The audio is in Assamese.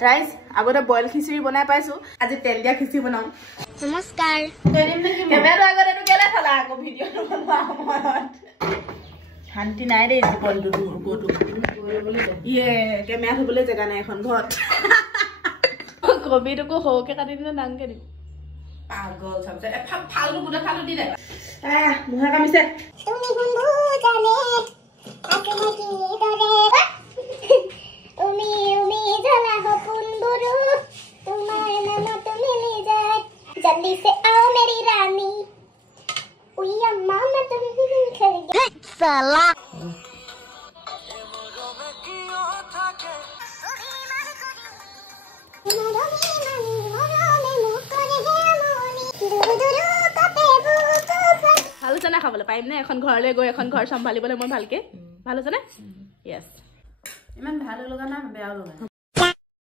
ৰাইজ আগতে বইল খিচিৰি বনাই পাইছো আজি তেল দিয়া খিচিৰি বনাম নমস্কাৰ কেমেৰাটো আগত এটো কেলে থলা আকৌ ভিডিঅ'টো বনোৱা সময়ত শান্তি নাই দেই জীৱনটো দুৰ্গটো ইয়ে কেমেৰা থবলৈ জেগা নাই এখন ঘৰত কবিটোকো সৰুকে কাটি দিলে ডাঙৰকে দিম পাগল চাবছে ফালটো গোটা ফালটো দি দে মুহা কামিছে তুমি বন্ধু জানে আকে কি দৰে উমি জ্বলা হপুন বুৰু তোমাৰ নামত মিলি যায় জল্দি से आओ मेरी रानी उई अम्मा मैं तुम्हें घर गई साला ভাল হৈছে না খাবলৈ পাৰিম নে এখন ঘৰলৈ গৈ এখন ঘৰ চম্ভালিবলৈ মই ভালকে ভাল হৈছে না ইয়েছ ইমান ভাল লগা না বেয়াও লগা